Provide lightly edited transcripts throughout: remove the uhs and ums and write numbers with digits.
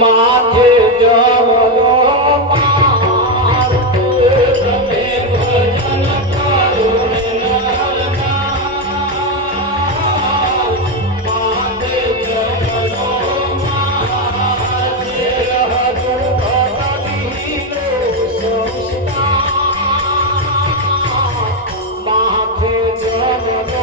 માથે જમનો માર તમે ભજન કરો માથે જમનો માર માથે જમનો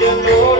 Lord.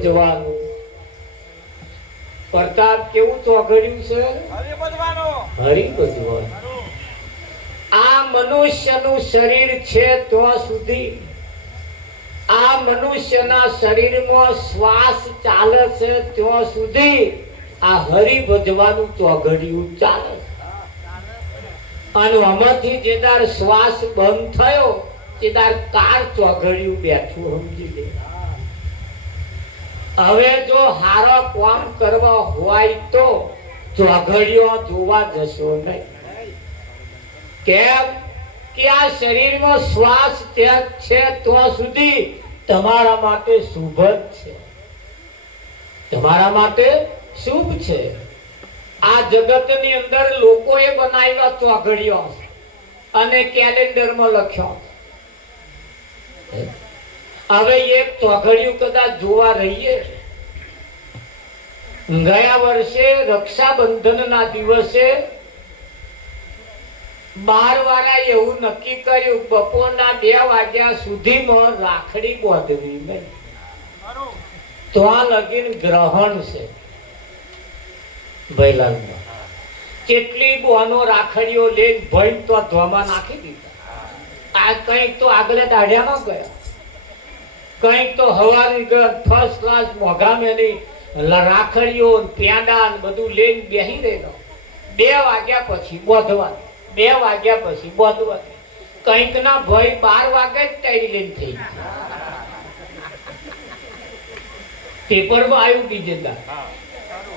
ભજવાનું. પ્રતાપ કેવું ચોઘડ્યું છે? હરિ ભજવાનું. આ મનુષ્યનું શરીર છે ત્યાં સુધી, આ મનુષ્યના શરીરમાં શ્વાસ ચાલે છે ત્યાં સુધી આ હરિ ભજવાનું ચોઘડિયું ચાલે છે. અને આમાંથી જેદાર શ્વાસ બંધ થયો તેદાર કાર ચોઘડિયું બેઠું સમજી લે. હવે જો હારો કામ કરવા હોય તો ચોઘડિયો જોવા જશો નહીં. કેમ કે આ શરીરમાં શ્વાસ છે તો સુધી તમારા માટે શુભ છે, તમારા માટે શુભ છે. આ જગતની અંદર લોકોએ બનાવેલા ચોઘડિયો અને કેલેન્ડરમાં લખ્યો. હવે એક ચોઘડિયું કદાચ જોવા રહીએ. ગયા વર્ષે રક્ષાબંધનના દિવસે 12 વાળા એવું નક્કી કર્યું બપોરના 2 વાગ્યા સુધીમાં રાખડી બાંધવી નહીં. તો આ લગીન ગ્રહણ છે. ભૈલાલમાં કેટલી બહેનો રાખડીઓ લઈને ભાઈ તો ધોમાં નાખી દીધા. આ કંઈક તો આગલે દાઢિયામાં ગયા, કંઈક તો હવાની ફર્સ્ટ ક્લાસ મોઘા મેલી રાખડીઓ પેંડા બધું લઈને બેસી રહેલો. 2 વાગ્યા પછી બોધવાનું, 2 વાગ્યા પછી બોધવાનું. કંઈક ના ભાઈ 12 વાગે જ ટાઈડી લઈને થઈ પેપરમાં આવ્યું, બીજે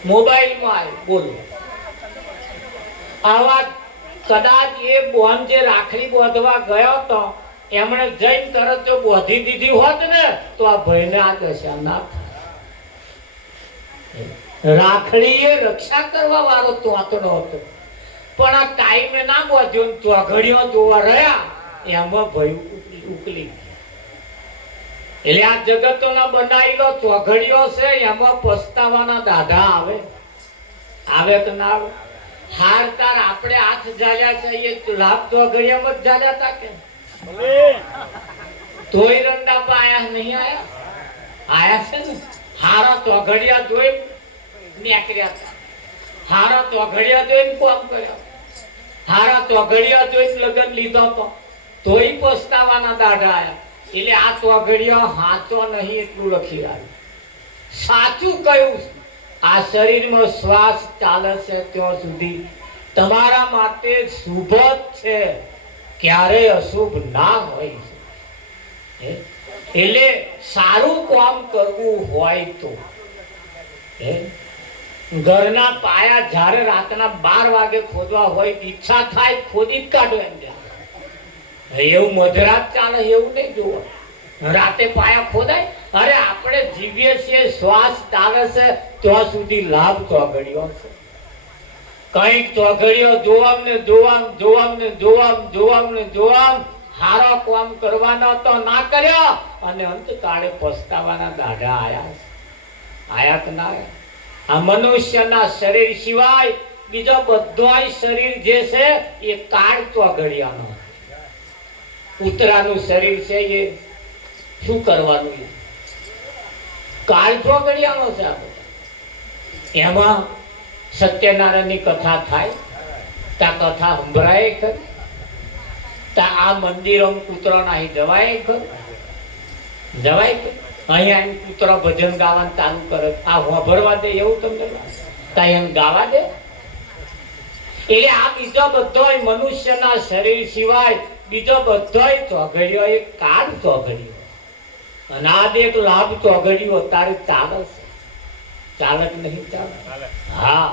મોબાઈલમાં આવ્યું. બોલો, આવા કદાચ એ બોન જે રાખડી બોધવા ગયો તો એમણે જઈને તરત જો બોધી દીધી હોત ને તો આ ભાઈને આ દશા ના થાય. રાખડી એ રક્ષા કરવા વાળો તોતડો હતો, પણ આ ટાઈમે ના બોધ્યો, ચોઘડિયો જોવા રહ્યા એમાં ભય ઉકલી. એટલે આ જગતોના બનાવેલો ચોઘડિયો છે એમાં પસ્તાવાના દાઢા આવે. આવે કે ના આવે? હાર તાર આપણે હાથ જાલ્યા છે એ લાભ ચોઘડિયામાં જ જાલ્યા હતા કે તોય રંડા પાયા નહીં આયા? આયા છે ને. હારા ચોઘડિયા જોઈ નીકળ્યા હતા, હારા ચોઘડિયા જોઈને કામ કર્યા, હારા ચોઘડિયા જોઈને લગ્ન લીધો તો તોય પસ્તાવાના દાઢા આયા. એટલે આ ચોઘડિયો હાચો નહીં એટલું લખી આવ્યું. સાચું કયું? આ શરીરમાં શ્વાસ ચાલે છે ત્યાં સુધી તમારા માટે શુભ જ છે, ક્યારેય અશુભ ના હોય છે. એટલે સારું કામ કરવું હોય તો ઘરના પાયા જ્યારે રાતના 12 વાગે ખોદવા હોય ઈચ્છા થાય ખોદી જ કાઢો. એમ એવું મધરાત ચાલે એવું નહીં જોવા. રાતે પાયા ખોદાય. અરે આપણે જીવીએ છીએ, શ્વાસ ચાલે છે ત્યાં સુધી લાભ ચોઘડિયો છે. કઈક ચોઘડિયો જોવામ હારો કામ કરવાનો તો ના કર્યો અને અંતકાળે પસ્તાવાના દાઢા આયા. આયા કે ના આયા? આ મનુષ્યના શરીર સિવાય બીજો બધોય શરીર જે છે એ કાળ ચોઘડિયાનો. ઉતરાનું શરીર છે એ શું કરવાનું? કાળ ચોઘડિયાનો છે. એમાં સત્યનારાયણની કથા થાય, તા કથા સંભળાય ખરી, તા આ મંદિરો કૂતરો નહીં જવાય ખરું? જવાય કે અહીંયા કૂતરો ભજન ગાવાનું ચાલુ કરે, આ વાભરવા દે એવું તમને? તા એમ ગાવા દે? એટલે આ બીજો બધોય મનુષ્યના શરીર સિવાય બીજો બધોય ચોઘડિયો એ કાળ ચોઘડિયો. અને આ એક લાભ ચોઘડિયો તારે ચાલે છે. ચાલે કે નહીં ચાલે? હા,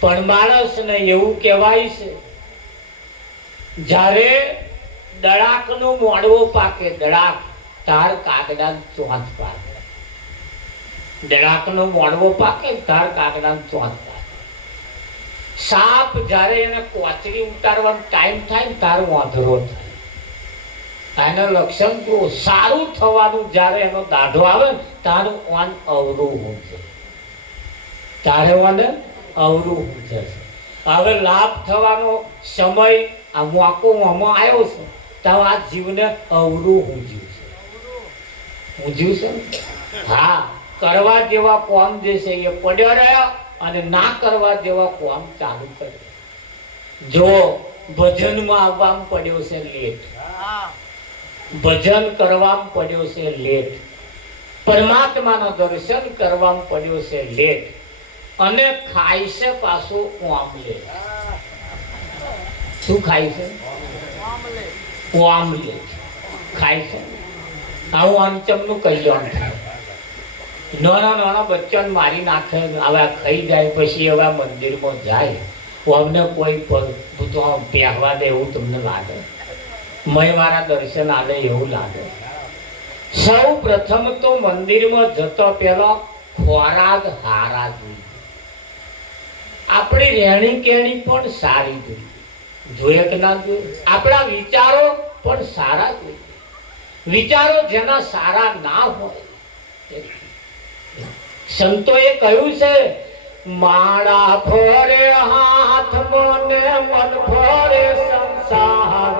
પણ માણસને એવું કહેવાય છે જ્યારે દડાકનું મોડવો પાકે, દડાક તાર કાગડા ચોંચ પાકે. દડાકનો મોડવો પાકે તાર કાગડા ચોંચ પાકે. સાપ જ્યારે એને કોચરી ઉતારવાનો ટાઈમ થાય ને તારો વાંધરો થાય. એના લક્ષણ જો સારું થવાનું જ્યારે એનો દાઢો આવે ને તારું ઓન અવરું હોય છે, તારે ઓને અવરું હોય છે. હવે લાભ થવાનો સમય આ મોકો આમાં આવ્યો છે તો આ જીવને અવરું ઊંઝ્યું છે. ઊંઝ્યું છે? હા, કરવા જેવા કામ જે છે એ પડ્યા રહ્યા અને ના કરવા જેવા કામ ચાલુ કર્યા. જો ભજનમાં આવવામાં પડ્યો છે લેટ, ભજન કરવામાં પડ્યો છે લેટ, પરમાત્માનો દર્શન કરવામાં પડ્યો છે લેટ, અને ખાય છે પાછું ઓમલેટ. શું ખાય છે? ઓમલેટ ખાય છે. આવું અંચમનું કલ્યાણ થાય. નાના નાના બચ્ચાને મારી નાખે, હવે ખાઈ જાય, પછી હવે મંદિરમાં જાય, અમને કોઈ પહેરવા દે એવું તમને લાગે? મયવાળા દર્શન આલે એવું લાગે? સૌ પ્રથમ તો મંદિરમાં જતો પેલા ખોરાક હારા જોઈએ, આપણી રહેણી કેણી પણ સારી જોઈએ. જોઈએ કે ના જોઈએ? આપણા વિચારો પણ સારા જોઈએ. વિચારો જેના સારા ના હોય, સંતોએ કહ્યું છે, માળા ફરે હાથ મને મન ફરે સંસાર.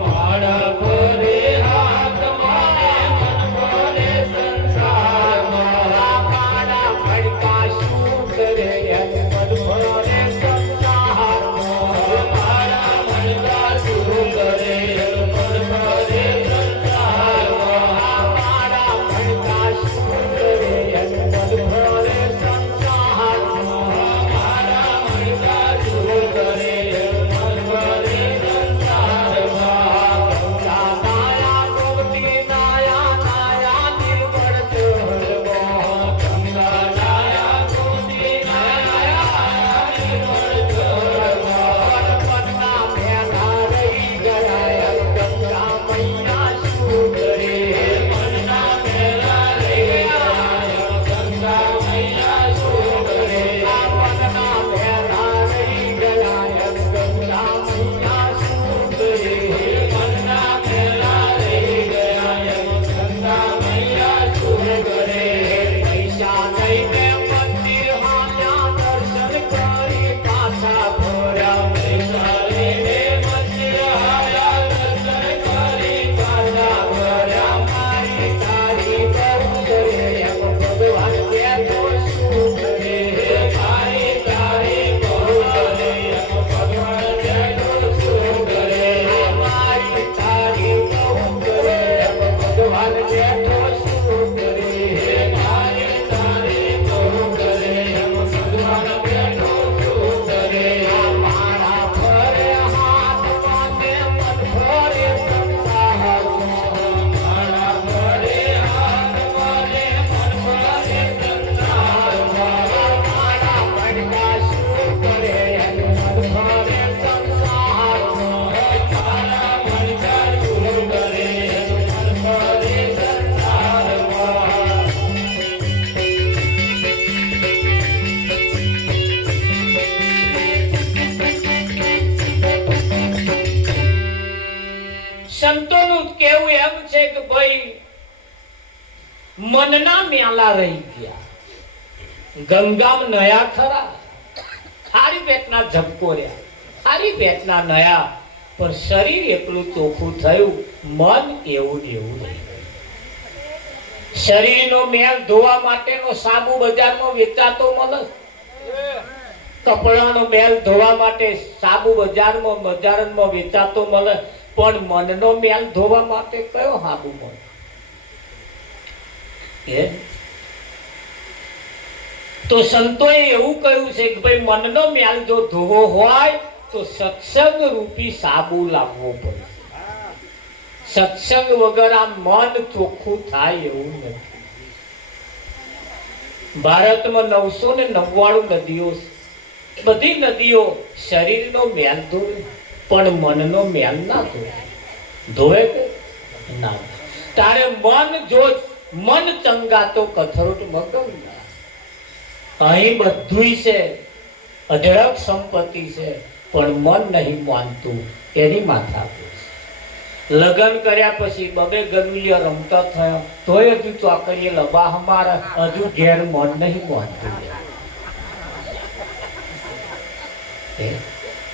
માળા ફરે હાથ મને મન ફરે સંસાર. માળા ફડકા શું કરે મન ફરે સંસાર. માળા ફડકા શું કરે મન ફરે સંસાર. માળા ફડકા શું કરે મન ફરે સંસાર. મારા ફડકા શું કરે મન ફરે સંસાર. ગંગા નાયા ગોમતી નાયા નાયા નિર્મળ જળમાં. ગંગા નાયા ગોમતી નાયા નિર્મળ જળમાં. પટના મેઘા રહી ગયા ગંગા મૈયા શું કરે. પટના મેઘા રહી ગયા ગંગા મૈયા શું કરે. પટના મેઘા રહી ગયા ગંગા મૈયા શું કરે. પટના મેઘા રહી ગયા ગંગા મૈયા શું કરે. પૈસા લઈને મંદિર હાલ્યા દર્શન કરી પાછા ફર્યા. પૈસા લઈને મંદિર હાલ્યા દર્શન કરી પાછા ફર્યા. મારી તારી બહુ કરે ભગવાન બેઠો શું કરે. મારી તારી બહુ કરે ભગવાન બેઠો શું કરે. મારી તારી બહુ કરે ભગવાન બેઠો શું કરે. મારી તારી બહુ કરે ભગવાન બેઠો શું કરે. માળા ફરે હાથ મને મન ફરે સંસાર. માળા ફરે હાથ મને મન ફરે સંસાર. માળા ફડકા શું કરે મન ફરે સંસાર. માળા ફડકા શું કરે મન ફરે સંસાર. સંતોનું કેવું એમ છે કે ભાઈ મનના મેલા રહી ગયા. ગંગામાં નયા ખરા, ખારી પેટના ઝબકો રહ્યા, ખારી પેટના નયા, પણ શરીર એટલું ચોખ્ખું થયું, મન એવું ને એવું રહી ગયું. શરીરનો મેલ ધોવા માટેનો સાબુ બજારમાં વેચાતો મળે. કપડાનો મેલ ધોવા માટે સાબુ બજારમાં વેચાતો મળે, પણ મનનો મેલ ધોવા માટે કયો સાબુ મળે? તો સંતોએ એવું કહ્યું છે કે ભાઈ મનનો મેલ જો ધોવો હોય તો સત્સંગ રૂપી સાબુ લાવવો પડશે. સત્સંગ વગર આ મન ચોખ્ખું થાય એવું નથી. ભારતમાં 999 નદીઓ છે. બધી નદીઓ શરીરનો મેલ ધોવે, પણ મનનો મેલ ના ધોવે. ધોવે કે ના? તારે મન ચંગા તો કથરોટ મગમ. અહીં બધું છે, અઢળક સંપત્તિ છે, પણ મન નહીં માનતું, એની માથા છે. લગ્ન કર્યા પછી બબે ગનુલિયા રમતા થયા તોય હજુ ચોકડીએ લબા હમારા, હજુ ઘેર મન નહીં માનતું.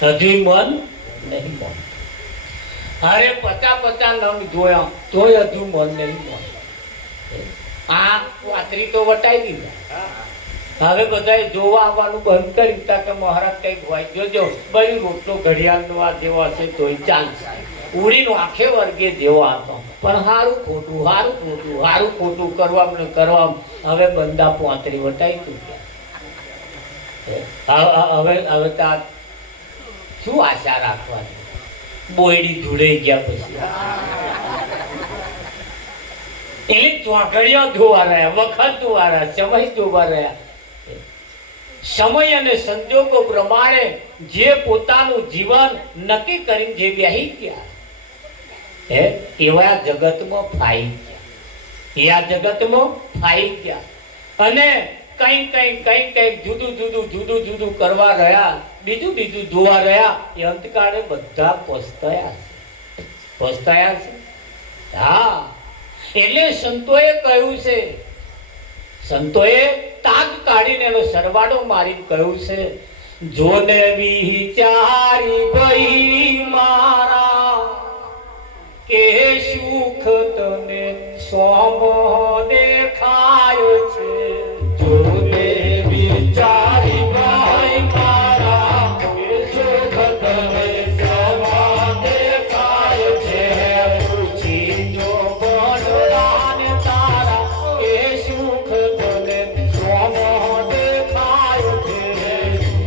હજુ મન નહીં માનતું. અરે 50 નંગ જોયા તોય હજુ મન નહીં માનતું. આ પાતરી તો વટાઈ દીધા, હવે બધા જોવા આવવાનું બંધ કરી દીધા કે મહારાજ કઈક હોય જોજો ભાઈ રોટલો ઘડિયાળનો આ જેવો હશે તોય ચાલશે. ઉડીનો આખે વર્ગે જેવો હતો, પણ હારું ખોટું કરવામાં હવે બંદા પોતરી વટાઈ ચૂક્યા. હવે શું આશા રાખવાની? બોયડી જોડાઈ ગયા પછી એટલે ચોકડીઓ ધોવા રહ્યા, વખત ધોવા રહ્યા, સમય ધોવા રહ્યા. સમય અને સંજોગો પ્રમાણે જે પોતાનું જીવન નક્કી કરીને જે બેહી ગયા એવા જગતમાં ફાઈ ગયા. અને કઈ જુદું કરવા રહ્યા, બીજું જોવા રહ્યા. એ અંતકાળે બધા પસ્તાયા છે. હા, એટલે સંતોએ કહ્યું છે, સંતોએ તાગ કાઢીને એનો સરવાળો મારી કહ્યું છે, જોને વિચારી ભઈ મારા કે સુખ તને સોમો દેખાય છે. જોને વિચારી ભઈ મારા કે સુખ તને સોમો દેખાય છે. પૂછી જો બળવાન તારા કે સુખ તને સોમો દેખાય છે.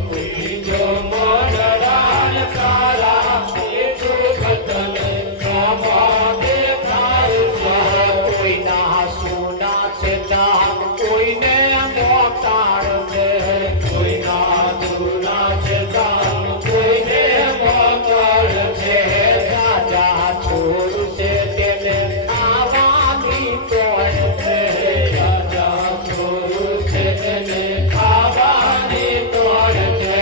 પૂછી જો બળવાન તારા કે સુખ તને સોમો દેખાય છે. કોઈના સોના છે દામ કોઈને મોટાર છે, કોઈના દુના છે દામ કોઈને મોટાર છે. રાજા છોડ છે તેને ખાવાની તોડ છે, રાજા છોડ છે તેને ખાવાની તોડ છે.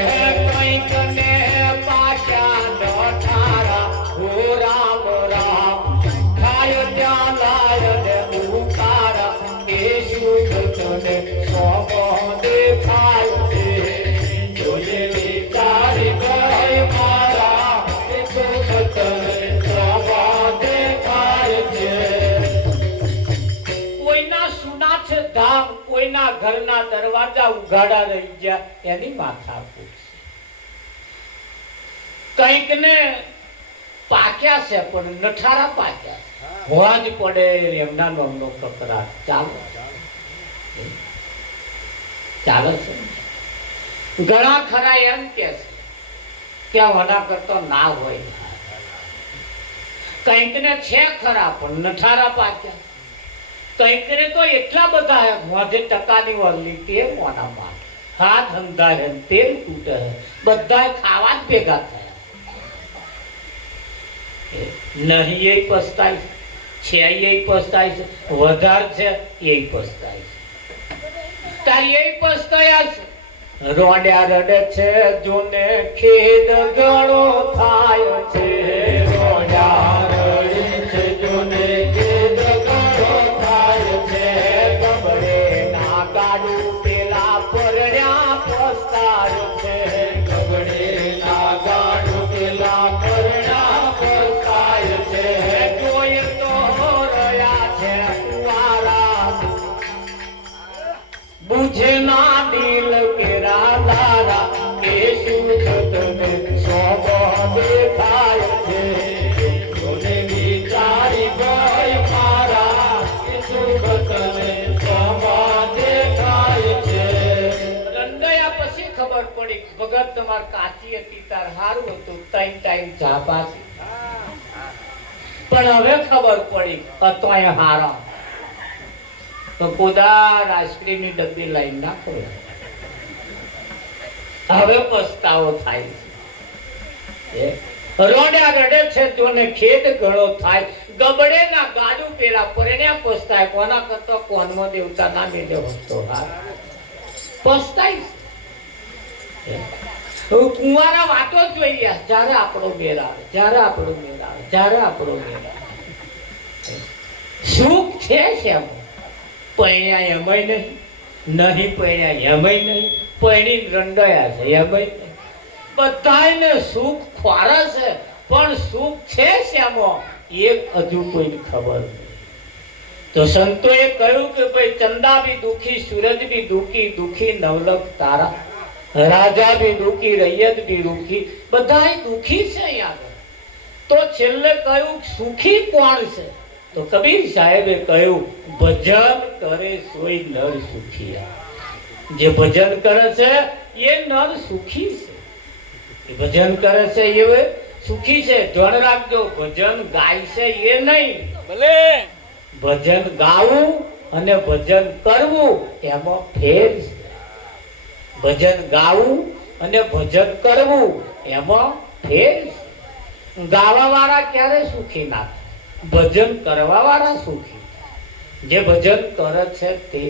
કંઈક ને પાછા ન ઠારા હો રામ રામ ખાય ત્યાં લાય ને ઉકારા એ સુખ તને સોમો દેખાય છે. જોજે વિચારી ગઈ મારા એ સુખ તને સોમો દેખાય છે. કોઈના સુના છે ધામ, કોઈના ઘરના દરવાજા ઉઘાડા રહી ગયા, એની માથાકૂટ છે. કંઈક ને પાક્યા છે પણ નઠારા પાક્યા છે, હોવા જ પડે એમના નામનો કકરાટ ચાલે છે. ઘણા ખરા એમ કે છે કે વના કરતો ના હોય. કંઈક ને છે ખરા પણ નઠારા પાક્યા. કંઈક ને તો એટલા બધા મોઢે ટકાની વરલી તે મોનામાં હાથ અંધારે તેલ તૂટે, બધા ખાવા જ ભેગા થયા. નહીં એ પસ્તાય છે, એ પસ્તાય છે, વધારે છે એ પસ્તાય છે. તારી એ પસ્તાયા છે. રોડ્યા રડે છે જોને ખેદ ઘણો થાય છે. રોડ્યા રડે છે જોને ખેદ ઘણો થાય છે. ગબડે ના ગાડું પેલા પરણ્યા પસ્તાય છે. ગબડે ના ગાડું પેલા પરણ્યા પસ્તાય છે. કોઈ તો રહ્યા છે કુંવારા બુझे ना दिल केरा लारा के सुख तने सोमो देखाय છે. જોને વિચારી ગઈ મારા કે સુખ તને સોમો દેખાય છે. રંડાયા પછી ખબર પડી ભગત તમાર કાચી હતી તાર હારું હતું, ટાઈમ જાપાતી. પણ હવે ખબર પડી કતોય હારા તો કોદાર આઈસ્ક્રીમની ડબ્બી લાઈન નાખો. હવે પસ્તાવો થાય છે. રોડ્યા રડે છે જોને ખેદ ઘણો થાય. ગબડે ના ગાડું પેલા પરણ્યા પસ્તાય. કોના કરતો કોનમાં દેવતા ના મેળે હોતો હાર પસ્તાય. કુંવારા વાતો જોઈ રહ્યા જ્યારે આપણો મેળ આવે, જ્યારે આપણો મેળ આવે, જ્યારે આપણો મેળ આવે. સુખ છે એમ પૈણ્યા એમય નહીં પૈણ્યા એમય નહીં, પૈણી રંડાયા છે એમય નહીં. બધાને સુખ ખોરે છે પણ સુખ છે શ્યામો એક હજુ કોઈને ખબર નહીં. તો સંતોએ કહ્યું કે ભાઈ ચંદા બી દુખી, સૂરજ બી દુખી, દુખી નવલખ તારા, રાજા બી દુખી, રૈયત બી દુખી, બધાય દુખી છે અહીંયા. તો છેલ્લે કહ્યું સુખી કોણ છે? તો કબીર સાહેબે કહ્યું ભજન કરે સોય નર સુખી. જે ભજન કરે છે એ નર સુખી છે. એ ભજન કરે છે એ સુખી છે. ધ્યાન રાખજો, ભજન ગાય છે એ નહીં. ભલે ભજન ગાવું અને ભજન કરવું એમાં ફેર છે. ભજન ગાવું અને ભજન કરવું એમાં ફેર છે. ગાવા વાળા ક્યારે સુખી ના થાય, ભજન કરવા વાળા સુખી થાય. જે ભજન કરે છે તે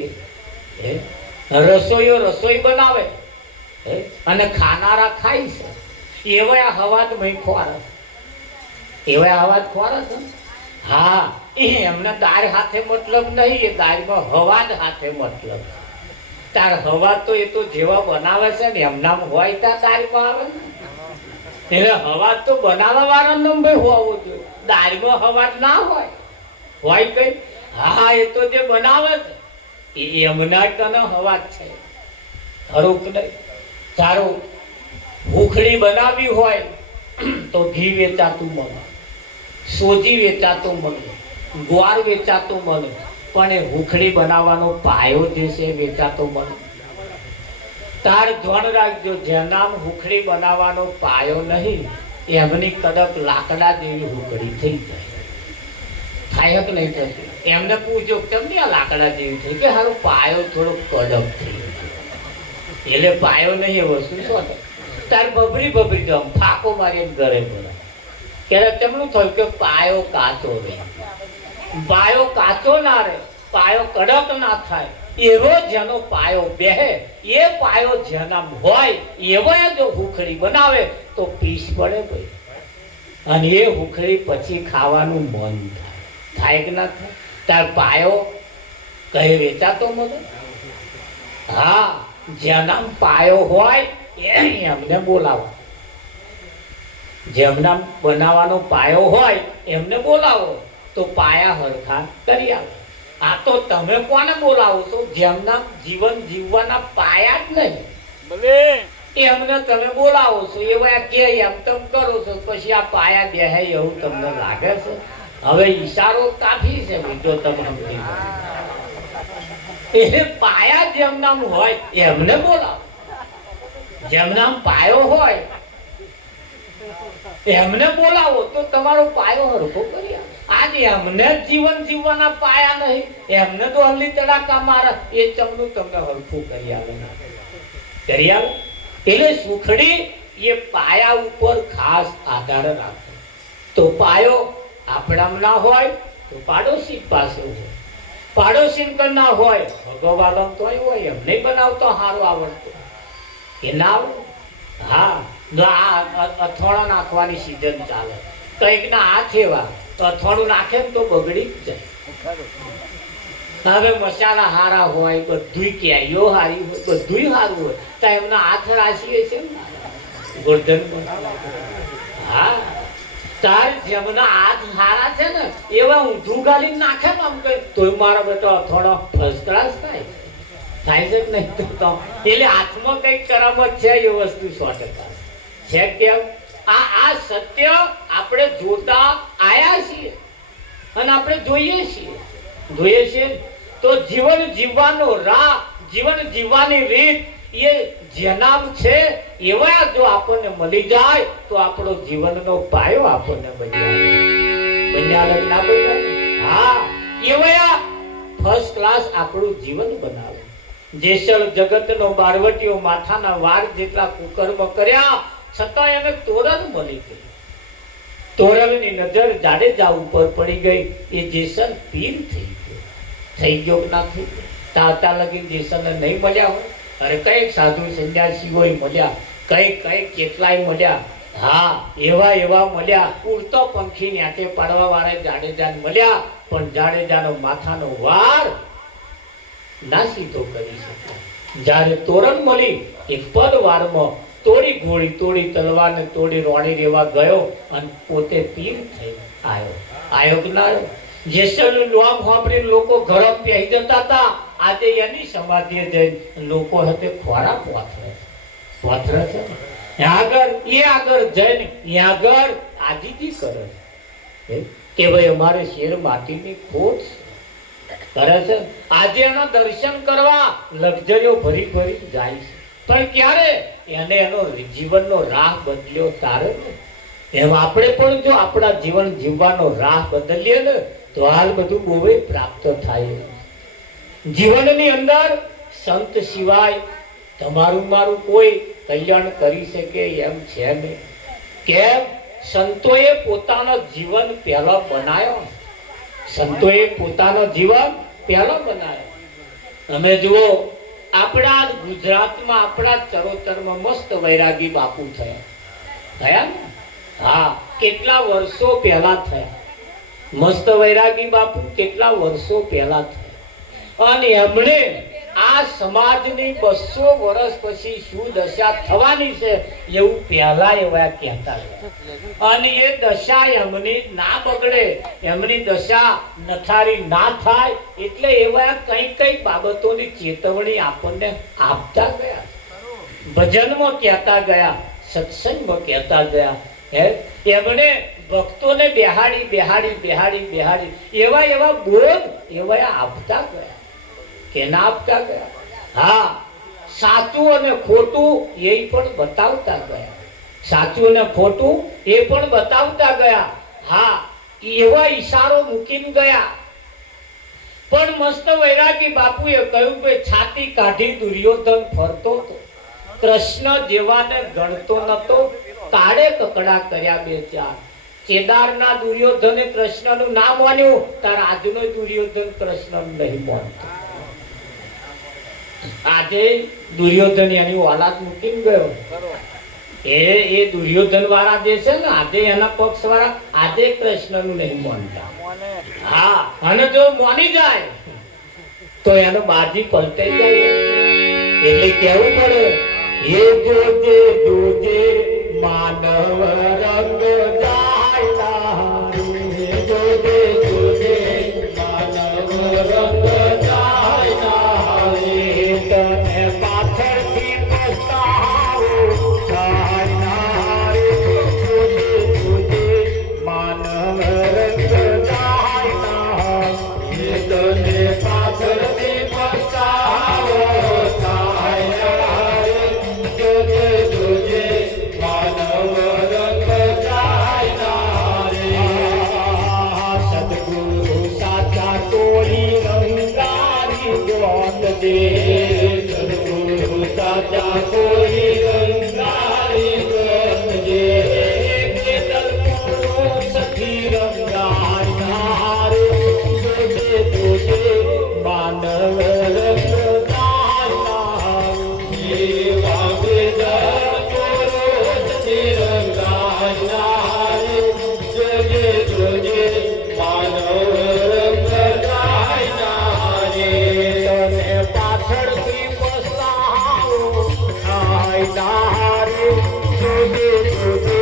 રસોઈઓ રસોઈ બનાવે અને ખાનારા ખાય છે. એવા હવાજ મહી ખોરે, એવા અવાજ ખોરે છે. હા, એમને દાળ હાથે મતલબ નહીં, એ દાળમાં હવાજ હાથે મતલબ. તાર હવા તો એ તો જેવા બનાવે છે ને એમનામ હોય ત્યાં દાળમાં આવે ને. એટલે હવાજ તો બનાવવા વાળાનો ભાઈ હોવો જોઈએ. દાળમાં હવાજ ના હોય હોય કઈ. હા, એ તો જે બનાવે છે એમના તને હવાજ છે. ખરું કે નહીં? સારું, ભૂખડી બનાવી હોય તો ઘી વેચાતું મળે, સોજી વેચાતું મળે, ગ્વાર વેચાતું મળે, પણ એ ભૂખડી બનાવવાનો પાયો જે છે વેચાતો મળે. તાર ધ્યાન રાખજો, જેના ભૂખડી બનાવવાનો પાયો નહીં એમની કડક લાકડા જેવી ભૂખડી થઈ જાય. થાય કે નહીં થતી? એમને પૂછજો કેમ આ લાકડા જેવી થઈ કે હારો પાયો થોડો કડક થઈ ગયો. એટલે પાયો નહીં એ વસ્તુ શું થાય? તાર બબરી બબરી જાવ ફાકો મારી ઘરે બોલા ત્યારે તેમનું થયું કે પાયો કાચો રહે. પાયો કાચો ના રહે, પાયો કડક ના થાય. એવો જેનો પાયો બેહે, એ પાયો જેના હોય એવો જો ભૂખડી બનાવે તો પીસ પડે ભાઈ. અને એ ભૂખડી પછી ખાવાનું મન થાય. થાય કે ના થાય? તાર પાયો કહે વેચાતો મળે. હા, જેના પાયો હોય એમને બોલાવો. જેમના બનાવવાનો પાયો હોય એમને બોલાવો તો પાયા હરખા કરી આવે. આ તો તમે કોને બોલાવો છો? જેમના જીવન જીવવાના પાયા જ નહીં ભલે એમને તમે બોલાવો છો. એવા કે એમ તેમ કરો છો, પછી આ પાયા બેહે એવું તમને લાગે છે? હવે ઈશારો કાફી છે જો તમે સમજી. એ પાયા જેમના હોય એમને બોલાવો. જેમના પાયો હોય એમને બોલાવો તો તમારો પાયો હરખો કરી આવે. આજે એમને જીવન જીવવાના પાયા નહીં, એમને તો હલ્લી તડાકા મારે એ ચમનું તમને હરખું કરી આવે. એટલે સુખડી એ પાયા ઉપર ખાસ આધાર રાખે. તો પાયો આપણામાં ના હોય તો પાડોશી પાસે હોય, પાડોશી ના હોય ભગવાન તો હોય એમ નહીં બનાવતો સારું આવડતું એ ના આવડે. હા, અથાણો નાખવાની સિઝન ચાલે, કઈક ના હાથ એવા તો અથાણું નાખે ને તો બગડી જ જાય. હવે મસાલા હારા હોય, બધું કેરીઓ હારી હોય, બધું સારું હોય તો એમના હાથ રાશીએ છે ગોર્ધન. હા, તાર જેમના હાથ હારા છે ને એવા ઊંધું ગાલી નાખે ને આમ કઈ તોય મારો બેટો અથાણો ફર્સ્ટ ક્લાસ થાય. થાય છે કે નહીં? એટલે હાથમાં કઈક કરામત છે એ વસ્તુ 100% છે. કેમ? આ સત્ય આપણે જોતા આયા છીએ અને આપણે જોઈએ છીએ. તો જીવન જીવવાનો રાહ, જીવન જીવવાની રીત એ જેનામ છે એવા જો આપણને મળી જાય તો આપણો જીવનનો પાયો આપણને બન્યા ના બન્યા. હા, એવા ફર્સ્ટ ક્લાસ આપણું જીવન બનાવે. જેસલ જગતનો બારવટીઓ માથાના વાર જેટલા કુકર્મ કર્યા છતાં એને તોરણ મળી ગઈ. તોરણની નજર જાડેજા ઉપર પડી ગઈ. એ જેસલ પીર થઈ ગયો કે ના થઈ ગયો? તાતા લગી જેસલને નહીં મળ્યા હોય. અરે કઈક સાધુ સંન્યાસીઓ મળ્યા, કઈક કેટલાય મળ્યા. હા, એવા મળ્યા. ઉડતો પંખી ન્યાતે પાડવા વાળા જાડેજાને મળ્યા, પણ જાડેજાનો માથાનો વાર ના સીધો કરી શકે. જ્યારે તોરણ મળી એક પદ વારમાં તોડી ઘોડી, તોડી તલવારને તોડી રોણી રેવા ગયો અને પોતે પીર થઈ આવ્યો કે ના આવ્યો? જેસલનું નામ સાંભળીને લોકો ઘરે પહેરી જતા હતા. આજે એની સમાધિએ જઈને લોકો હતે ખોરા પોથરે છે. આગળ જઈને આગળ આજીજી કરે છે કે ભાઈ અમારે શેર માટીની ખોટ કરે છે. આજે એના દર્શન કરવા લક્ઝરીઓ ભરી જાય છે. પણ ક્યારે એને એનો જીવનનો રાહ બદલ્યો તારે ને. એમ આપણે પણ જો આપણા જીવન જીવવાનો રાહ બદલીએ ને તો હાલ બધું બહુ પ્રાપ્ત થાય. જીવનની અંદર સંત સિવાય તમારું મારું કોઈ કલ્યાણ કરી શકે એમ છે નહીં. કેમ? સંતોએ પોતાનો જીવન પહેલો બનાવ્યો. સંતોએ પોતાનો જીવન પહેલો બનાવ્યો. તમે જુઓ આપણા ગુજરાતમાં આપણા ચરોતરમાં મસ્ત વૈરાગી બાપુ થયા ને. હા, કેટલા વર્ષો પહેલા થયા. મસ્ત વૈરાગી બાપુ કેટલા વર્ષો પહેલા થયા. અને એમણે આ સમાજની 200 વર્ષ પછી શું દશા થવાની છે એવું પહેલા એવા કહેતા. અને એ દશા એમની ના બગડે, એમની દશા નથારી ના થાય એટલે એવા કઈ બાબતોની ચેતવણી આપણને આપતા ગયા. ભજનમાં કહેતા ગયા, સત્સંગમાં કહેતા ગયા. એમણે ભક્તોને બેહાડી એવા બોધ એવા આપતા ગયા કે ના આપતા ગયા. હા, સાચું અને ખોટું એ પણ બતાવતા ગયા. સાચું અને ખોટું એ પણ બતાવતા ગયા. હા, એવા ઈશારો મૂકીને ગયા. પણ મસ્ત વૈરાગી બાપુએ કહ્યું કે છાતી કાઢી દુર્યોધન ફરતો હતો, કૃષ્ણ જેવાને ગણતો નતો, કાળે કકડા કર્યા 2-4. કેદારના દુર્યોધને કૃષ્ણનું ના માન્યું, તાર આજનો દુર્યોધન કૃષ્ણનું નહીં માનતો. આજે દુર્યોધન એની ઓલાદ મૂકીને ગયો. એ દુર્યોધન વાળા જે છે ને, આજે એના પક્ષ વાળા આજે કૃષ્ણનું નહીં માનતા. હા, અને જો માની જાય તો એનો બાજી પલટાઈ જાય. એટલે કેવું પડે, એ જોજે માનવ રંગ જાયલા, જોજે માનવ રંગ જાયલા, તને પાછળથી પસ્તાવો થાય. જોજે માનવ રંગ જાયલા, તને પાછળથી પસ્તાવો થાય. સદગુરુ સાચા કોઈ રંગારી ગણજે, કેતન પૂરો સખી રંગાય રે. જોજે માનવ રંગ જાયલા, એ વાગે પૂરો સખી રંગાય રે. જોજે માનવ રંગ જાયલા રે, તને પાછળથી પસ્તાવો થાય રે. જોજે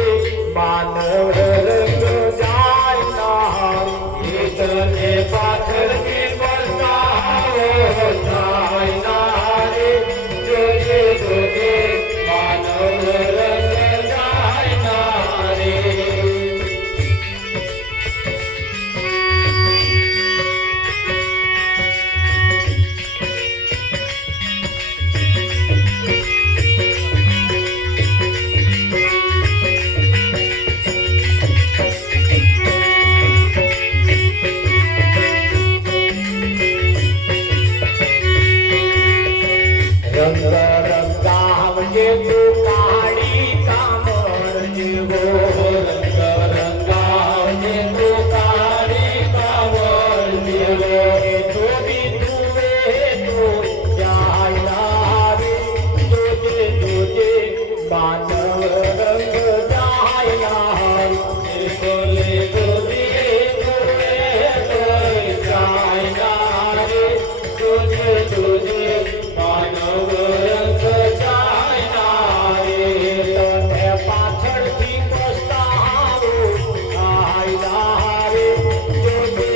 માનવ રંગ જાયલા, તને પાછળથી પસ્તાવો થાય રે. જોજે માનવ રંગ જાયલા રે. રંગાવજે તું કાળી કામર જેવો, રંગાવજે તું કાળી કામર જેવો. જોડી તુવે તો જાયલા રે. જોજે માનવ રંગ જાયલા રે. જોજે તુવે જાયલા રે. જોજે માનવ રંગ જાયલા રે, તને પાછળથી પસ્તાવો થાય રે. જોજે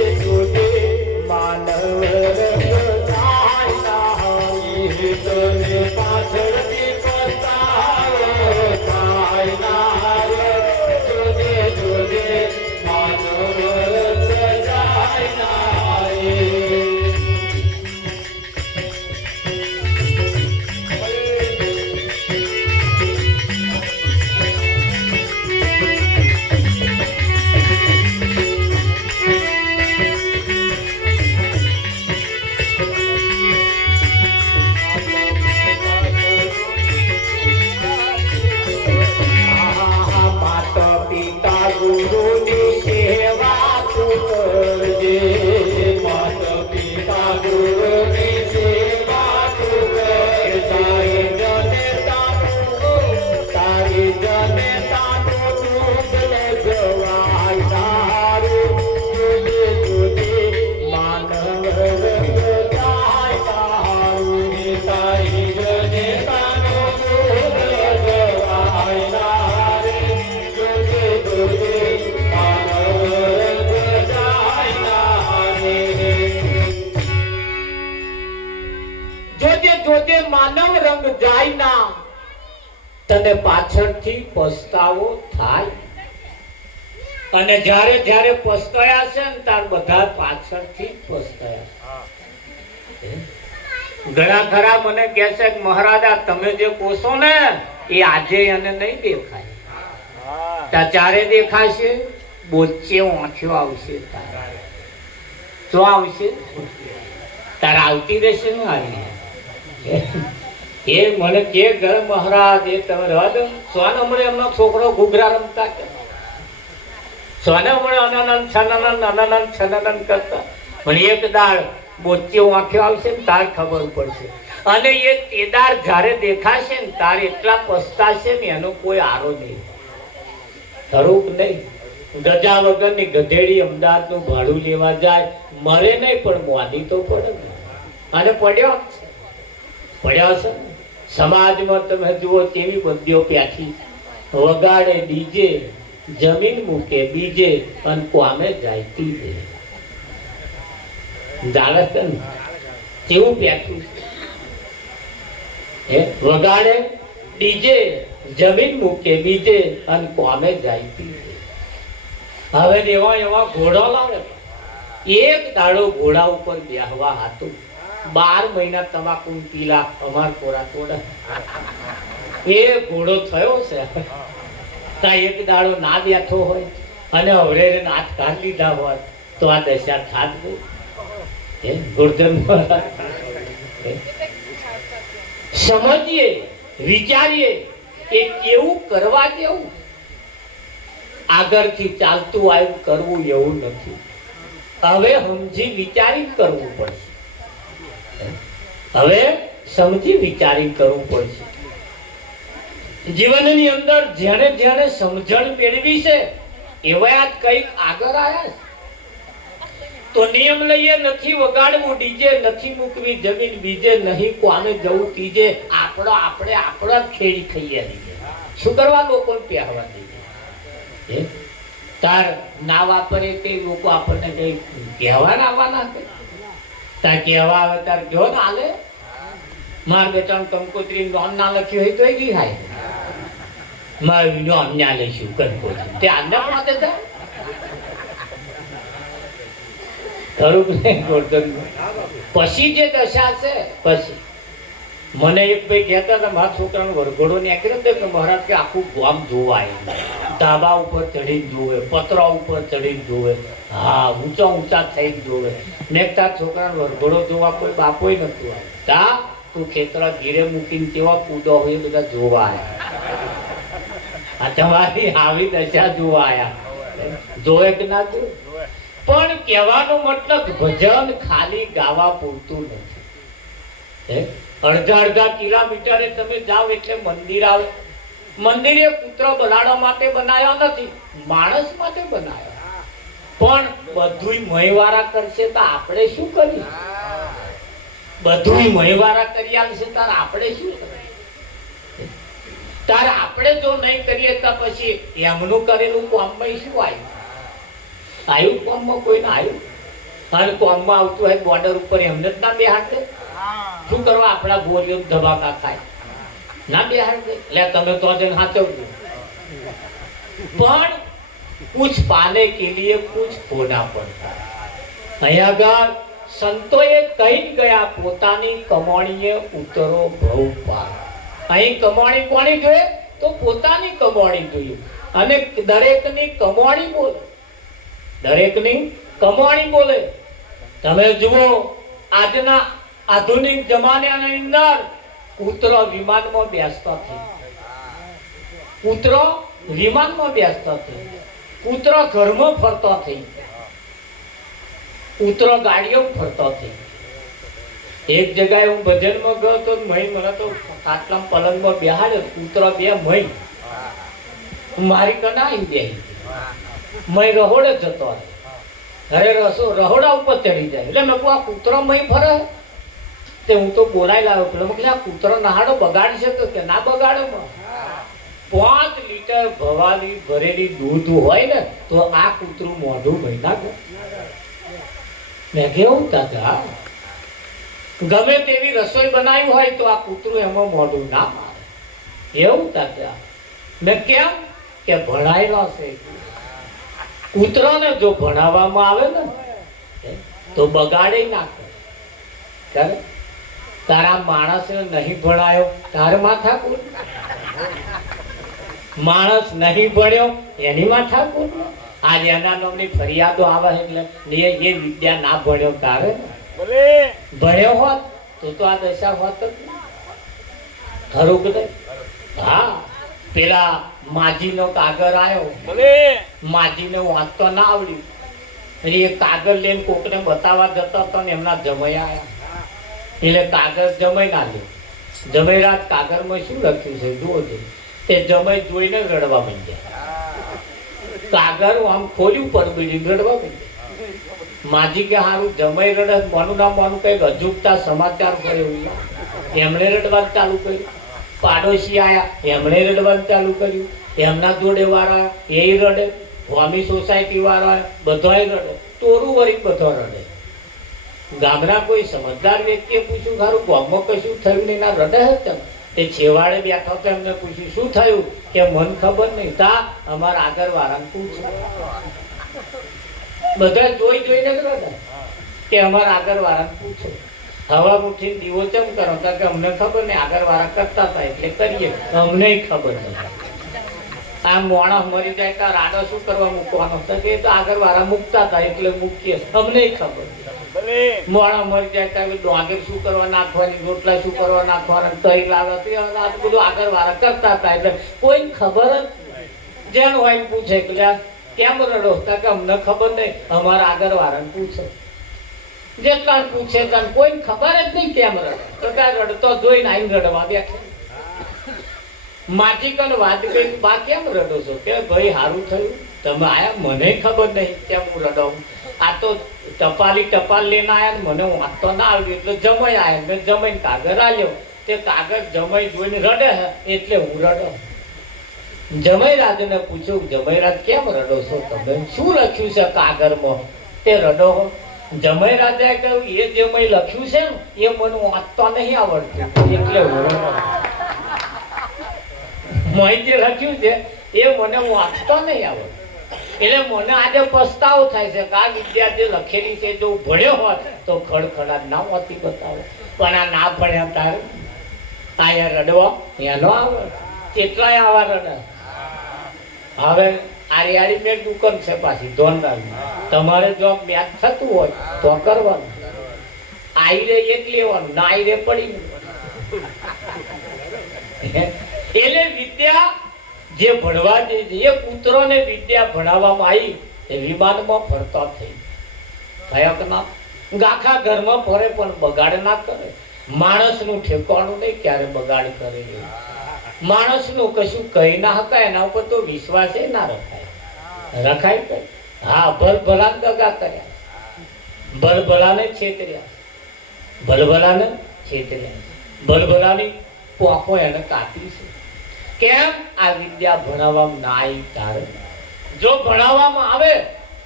પિતા ગુરુની સેવા તું કરજે, માતા પિતા ગુરુની સેવા તું કરજે, તારી જનતાનું દૂધ લે જવાય તારું, જુદે જુદે માનવ રંગ જાય તારું, તારી જનતાનું દૂધ લે જવાય તારું, જુદે જુદે માનવ રંગ જાય તારું. જોજે જોજે માનવ રંગ જાય ના, તને પાછળથી પસ્તાવો થાય. અને જ્યારે જ્યારે પસ્તાયા છે ને તાર બધા પાછળથી પસ્તાયા. ઘણા ખરા મને કહે છે કે મહારાજા તમે જે કોશો ને એ આજે એને નહીં દેખાય, ચારે દેખાશે, બોચે વાંચ્યો આવશે, તારા શું આવશે, તારા આવતી રહેશે ને આવી. એ મને કે ઘર મહારાજ એ તમે રદ સોને મળે એમનો છોકરો ઘૂઘરા રમતા કે સોને મળે અનનન છનનન કરતા, પણ એક દાળ બોચે વાંખ્યો આવશે ને તાર ખબર પડશે. અને એ કેદાર જ્યારે દેખાશે ને તાર એટલા પસ્તાશે ને એનો કોઈ આરો નહીં, ખરું નહીં. ગજા વગરની ગધેડી અમદાવાદનું ભાડું લેવા જાય, મરે નહીં પણ મોદી તો પડે ને. અને પડ્યો છે સમાજમાં તમે જુઓ કેવી બંદીઓ પ્યાથી વગાડે ડીજે, જમીન મૂકે બીજે અને કોમે જાય તીજે. જાણે છે ને કેવું પ્યાઠું છે, વગાડે ડીજે, જમીન મૂકે બીજે અને કોમે જાય તીજે. હવે એવા એવા ઘોડા લાવે, એક દાડો ઘોડા ઉપર બેહવા હતું, 12 મહિના તમાકુ પીલા અમાર કોરા તોડા. એ ઘોડો થયો છે ત્યાં એક દાડો ના બેઠો હોય અને હવે નાથ કાઢ લીધા હોય તો આ દશા થાત ગઈ. ગોરધન સમજીએ, વિચારીએ કે કેવું કરવા જેવું. આગળથી ચાલતું આવ્યું કરવું એવું નથી, હવે સમજી વિચારી કરવું પડશે. હવે સમજી વિચારી કરવું પડશે. જીવનની અંદર જેણે જેણે સમજણ મેળવી છે એવા કઈક આગળ આવ્યા છે. તો નિયમ લઈએ, નથી વગાડવું ડીજે, નથી મૂકવી જમીન બીજે, નહીં કોને જવું તીજે, આપણે ખેડી ખાઈએ દઈએ. શું કરવા લોકો પહેરવા દઈએ? તાર ના વાપરે તે લોકો આપણને કઈ કહેવા ના આવવાના તાર કહેવા આવે તાર જો ને હાલે. માર બે ત્રણ કંકોત્રી નોન ના લખ્યું હોય તો એ ગઈ હાય, મારું નોન ના લઈશું કંકોત્રી તે આના માટે થાય ખરું નહીં. ગોરધન પછી જે દશા છે પછી મને એક ભાઈ કહેતા હતા મારા છોકરાનો વરઘોડો નીકળ્યો તો કે મહારાજ કે આખું ગામ જોવાય, ધાબા ઉપર ચડીને જોવે, પતરા ઉપર ચડીને જોવે, હા ઊંચા થઈને જોવે. ને તાર છોકરાનો વરઘોડો જોવા કોઈ બાપોય નતું આવતા, તું ખેતરા ઘીરે મૂકીને કેવા કૂદો હોય એ બધા જોવા આવ્યા. આ તમારી આવી દશા જોવા આવ્યા, જોવે કે ના જોવે. પણ કહેવાનો મતલબ ભજન ખાલી ગાવા પૂરતું નથી. અડધા કિલોમીટરે તમે જાઓ એટલે મંદિર આવે. મંદિર એ પુત્ર બનાવવા માટે બનાવ્યા નથી, માણસ માટે બનાવ્યા. પણ બધુંય મહીવારા કરશે તો આપણે શું કરીશું? બધુંય મહીવારા કરી આવશે તાર આપણે શું કરીશું? તાર આપણે જો નહીં કરીએ તો પછી એમનું કરેલું કામમાં શું આવ્યું કામમાં કોઈ ના આવ્યું. અને કામમાં આવતું હોય બોર્ડર ઉપર એમને જ ના બેહાડે. શું કરવા આપણા ગોરીઓ ધબાકા ખાય ના બેહાડે. એટલે તમે તો જઈને હાચવજો. પણ कुछ पाने के लिए कुछ खोना पड़ता है. અહીંયા આગળ સંતોએ કહી ગયા પોતાની કમાણીએ ઉતરો ભવ પાર. અહીં કમાણી કોની જોઈએ તો પોતાની કમાણી જોઈએ. અને દરેકની કમાણી બોલે, દરેકની કમાણી બોલે. તમે જુઓ આજના આધુનિક જમાનાની અંદર પુત્ર વિમાનમાં બેસતા થઈ, પુત્ર વિમાનમાં બેસતા થઈ. કૂતરો ઘરમાં ફરતો થઈ ગયો, કૂતરો ગાડીઓ ફરતો થઈ ગયો. એક જગ્યાએ હું ભજનમાં ગયો તો મને તો આટલા પલંગમાં બેહાડ્યો, કૂતરો બે મહી મારી કના આવી બે મય રહોડે જતો અરે રહોડા ઉપર ચડી જાય. એટલે મેં કહું આ કૂતરો મય ફરે તે હું તો બોલાઈ લાવ્યો. પેલો મેં આ કૂતરો નહાડો બગાડશે કે ના બગાડે. 5 લીટર ભવાલી ભરેલી દૂધ હોય ને તો આ કૂતરું મોઢું ભરી નાખે. મેં કેવું કાકા ગમે તેવી રસોઈ બનાવી હોય તો આ કૂતરું એમાં મોઢું ના મારે. એવું કાકા મેં કેમ કે ભણાયેલો છે. કૂતરાને જો ભણાવવામાં આવે ને તો બગાડે ના કરે. તારા માણસને નહીં ભણાયો તારે માથાકૂટ, માણસ નહીં ભણ્યો એની માથાકૂટ. આજ એના નામની ફરિયાદો આવે એટલે એ વિદ્યા ના ભણ્યો તારે, ભણ્યો હોત તો આ દશા હોત જ. ખરું કે હા પેલા માજીનો કાગર આવ્યો, માજીને વાંચતો ના આવડ્યું એટલે એ કાગળ લઈને કોકને બતાવવા જતો હતો ને એમના જમાઈ આવ્યા એટલે કાગળ જમાઈ ના લે. જમાઈરાત કાગળમાં શું લખ્યું છે જુઓ છે. તે જમાઈ જોઈને રડવા માંડ્યા. કાગળ આમ ખોલ્યું પરબીડી રડવા માંડ્યા. માજી કે હારું જમાઈ રડે માનું ના માનું કઈક અજુગતા સમાચાર કર્યો એમણે રડવાનું ચાલુ કર્યું. પાડોશી આયા એમણે રડવાનું ચાલુ કર્યું. એમના જોડે વાળા એ રડે, સ્વામી સોસાયટી વાળા બધાય રડે, તોરું વળી બધો રડે. ગામના કોઈ સમજદાર વ્યક્તિએ પૂછ્યું ખારું ગામમાં કશું થયું નહીં ના રડે હતા. તે છેવાડે બેઠો તો એમને પૂછ્યું શું થયું કે મન ખબર નહીં. તા અમારા આગળ વાળાને પૂછ્યું. બધા જોઈ જોઈને જ રડે કે અમારા આગળ વાળાને પૂછો. હવા ઉઠી દીવો ચમ કરો કે અમને ખબર નહીં, આગળ વાળા કરતા હતા એટલે કરીએ, અમને ખબર નહીં. આ માણસ મરી જાય તો રાડો શું કરવા મૂકવાનો હતો કે તો આગળ વાળા મૂકતા હતા એટલે મૂકીએ, અમને ખબર નહીં. માણસ મરી જાય તો ડોંગર શું કરવા નાખવાની, રોટલા શું કરવા નાખવાના, તઈ લાવે બધું આગળ વાળા કરતા હતા એટલે કોઈ ખબર જ જેનું હોય પૂછે કે કેમ રડો કે અમને ખબર નહીં, અમારા આગળ વાળાને પૂછે. જેટલા પૂછે ત્યાં કોઈ ખબર જ નહીં કેમ રડે તો કાંઈ રડતો જોઈને આવીને રડવા બેઠે. માજી કન વાત કરી બા કેમ રડો છો કે ભાઈ સારું થયું તમે આયા, મને ખબર નહીં કેમ હું રડાવું. આ તો ટપાલ લઈને આયા ને મને વાંચતો ના આવ્યું એટલે જમાઈ આયા, મેં જમાઈને કાગળ આલ્યો. તે કાગળ જમાઈ જોઈને રડે એટલે હું રડો. જમાઈરાજને પૂછ્યું જમાઈરાજ કેમ રડો છો તમે, શું લખ્યું છે કાગળમાં તે રડો. જમાઈરાજે કહ્યું એ જે મેં લખ્યું છે ને એ મને વાંચતો નહીં આવડતું એટલે હું રડો. મેં જે લખ્યું છે એ મને વાંચતો નહીં આવડતું એટલે મને આજે પસ્તાવો થાય છે કે આ વિદ્યા જે લખેલી છે જો ભણ્યો હોત તો ખડખડાટ ના હોતી બતાવો. પણ આ ના ભણ્યા તારે અહીંયા રડવા એનો આવે કેટલાય આવા રડે. હવે આરિયાળી મેં દુકાન છે પાછી ધોનરાની, તમારે જો મેચ થતું હોય તો કરવાનું, આઈ રે એક લેવાનું ના આઈ રે પડી. એટલે વિદ્યા જે ભણવા દે છે એ પુત્રોને વિદ્યા ભણાવવામાં આવી એ વિમાનમાં ફરતો થઈ થયા કે ના. આખા ઘરમાં ફરે પણ બગાડ ના કરે. માણસનું ઠેકાણું નહીં ક્યારે બગાડ કરે. માણસનું કશું કહી ના હકાય એના ઉપર તો વિશ્વાસ ના રખાય કઈ. હા ભલભલા દગા કર્યા, ભલભલાને છેતર્યા, ભલભલાને છેતર્યા, ભલભલાની પોખો એને કાપી છે. કેમ આ વિદ્યા ભણાવવામાં ના આવી તારે. જો ભણાવવામાં આવે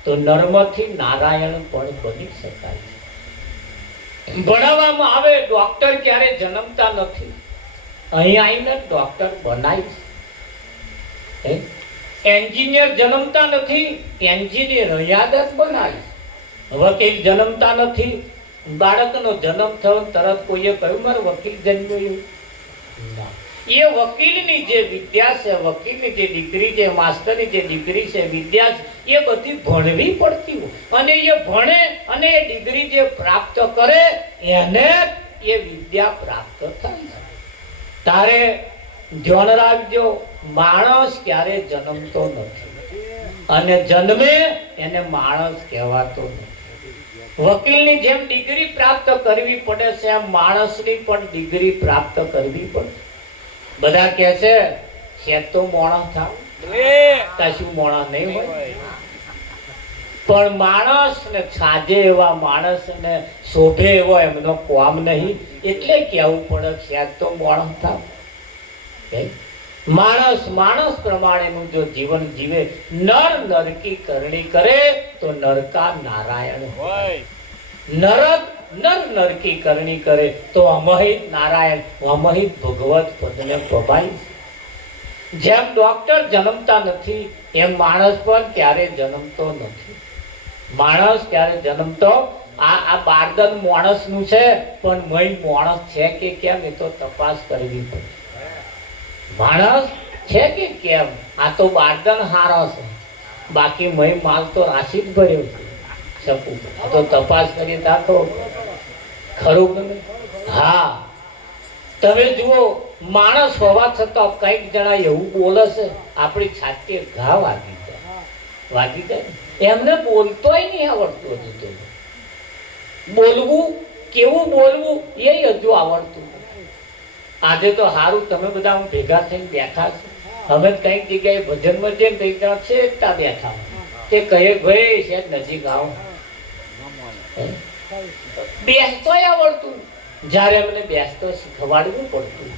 તો નર્મથી નારાયણ પણ બની શકાય. ભણાવવામાં આવે ડોક્ટર ક્યારે જન્મતા નથી, અહીંયા આવીને ડોક્ટર બનાય છે. એન્જિનિયર જન્મતા નથી, એન્જિનિયર યાદ જ બનાય. વકીલ જન્મતા નથી, બાળકનો જન્મ થયો તરત કોઈએ કહ્યું મારે વકીલ જન્મ્યો. એ વકીલની જે વિદ્યા છે, વકીલની જે ડિગ્રી છે, માસ્ટરની જે ડિગ્રી છે, વિદ્યા છે, એ બધી ભણવી પડતી હોય. અને એ ભણે અને એ ડિગ્રી જે પ્રાપ્ત કરે એને એ વિદ્યા પ્રાપ્ત થાય છે. તારે ધ્યાન રાખજો, માણસ ક્યારે જન્મતો નથી. અને જન્મે એને માણસ કહેવાતો નથી. વકીલની જેમ ડિગ્રી પ્રાપ્ત કરવી પડે છે એમ માણસની પણ ડિગ્રી પ્રાપ્ત કરવી પડે. બધા કહે છે તો મોણસ થાવ, કશું મોણસ નહીં હોય. પણ માણસ ને છાજે એવા માણસ ને શોભે એવો એમનો કોમ નહીં, એટલે કેવું પડે છે તો મોણસ થાવ. માણસ માણસ પ્રમાણેનું જો જીવન જીવે, નર નરકી કરણી કરે તો નરકા નારાયણ હોય. નરક નર નરકી કરણી કરે તો અમહિત નારાયણ અમહિત ભગવત પદને પમાય. જેમ ડોક્ટર જન્મતા નથી એમ માણસ પણ ક્યારે જન્મતો નથી. માણસ ક્યારે જન્મતો આ બારદન માણસ નું છે, પણ મય માણસ છે કે કેમ એ તો તપાસ કરવી પડે. માણસ છે કે કેમ આ તો બારદન હારો છે, બાકી મય માલ તો રાશિ જ ભર્યો છે. શકું તો તપાસ કરી તો ખરું બને. હા, તમે જુઓ, માણસ હોવા છતાં કઈક જણા એવું બોલે છે આપણી છાતી ઘા વાગી જાય. એમને બોલતોય નહીં આવડતું હતું. બોલવું કેવું બોલવું એ હજુ આવડતું. આજે તો સારું તમે બધા ભેગા થઈને બેઠા છો. અમે કઈક જગ્યાએ ભજનમાં જઈને કઈક જણા છે બેઠા તે કહે ભાઈ છે નજીક આવો. બેસતોય આવડતું, જયારે અમને બેસતો શીખવાડવું પડતું.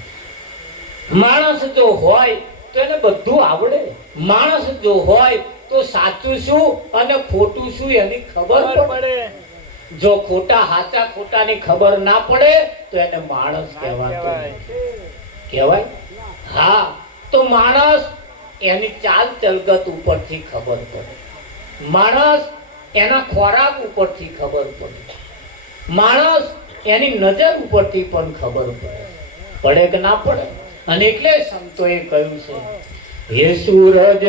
માણસ જો હોય તો એને બધું આવડે. માણસ જો હોય તો સાચું શું અને ખોટું શું એની ખબર પડે. જો ખોટા સાચા ખોટાની ખબર ના પડે તો એને માણસ કહેવાતો કહેવાય. હા, તો માણસ એની ચાલ ચલગત ઉપરથી ખબર પડે. માણસ એના ખોરાક ઉપરથી ખબર પડે. માણસ એની નજર ઉપરથી પણ ખબર પડે કે ના પડે. અને એટલે સંતોએ કહ્યું છે, હે સૂરજ